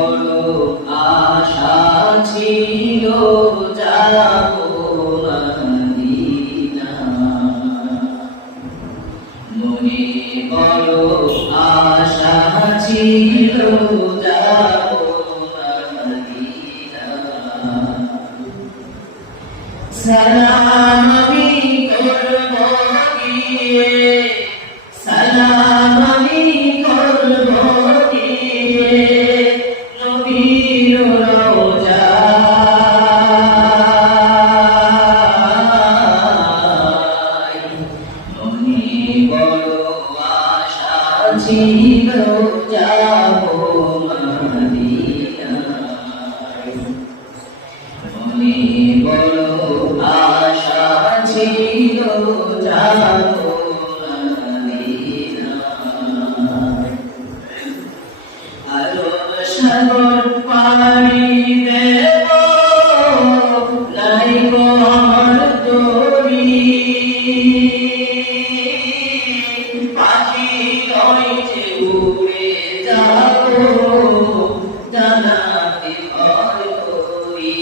বড় আশা ছিল যাব মদিনা, মনে বড় আশা ছিল যাব মদিনা। সালাম আমি করব গিয়ে, সালাম আমি করব গিয়ে নবীর রওজায়। মনে বড় আশা ছিল যাব মদিনায়, মনে বড় আশা ছিল যাব মদিনায়। আরব সাগর পাড়ি দেব, নাই গো আমার তরি, পাখি নয় যে উড়ে যাব জান্নাতে ঘর করি।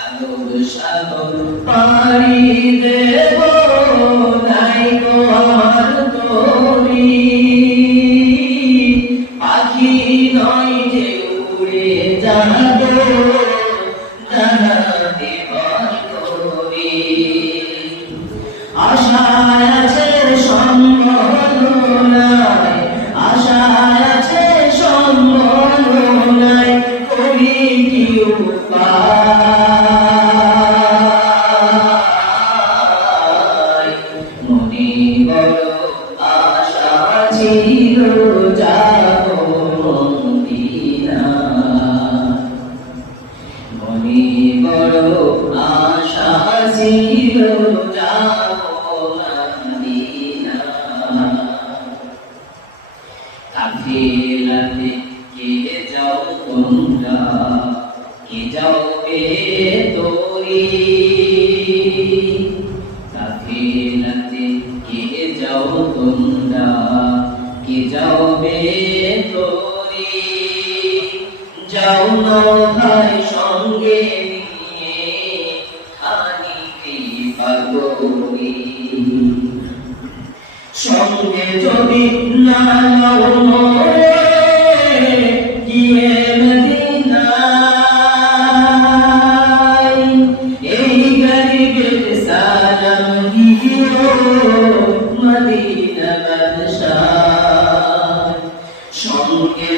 আরব সাগর পাড়ি দেব, নাই গো আমার তরি, পাখি নয় যে উড়ে যাব জান্নাতে ঘর করি। আশায় আছে সম্বল নাই, আশায় আছে সম্বল নাই, করি কি উপায়। মনে বড় আশা ছিল যাব মদিনা, মনে বড় আশা ছিল যাব মদিনা। কাফেলাতে কে যাও তোমরা, কে যাও বে তোরি, কাফেলাতে কে যাও তোমরা, কে যাও বে তোরি, যাও নৌকায় সঙ্গে নিয়ে খানিকে পাগলি। সঙ্গে যদি না নাও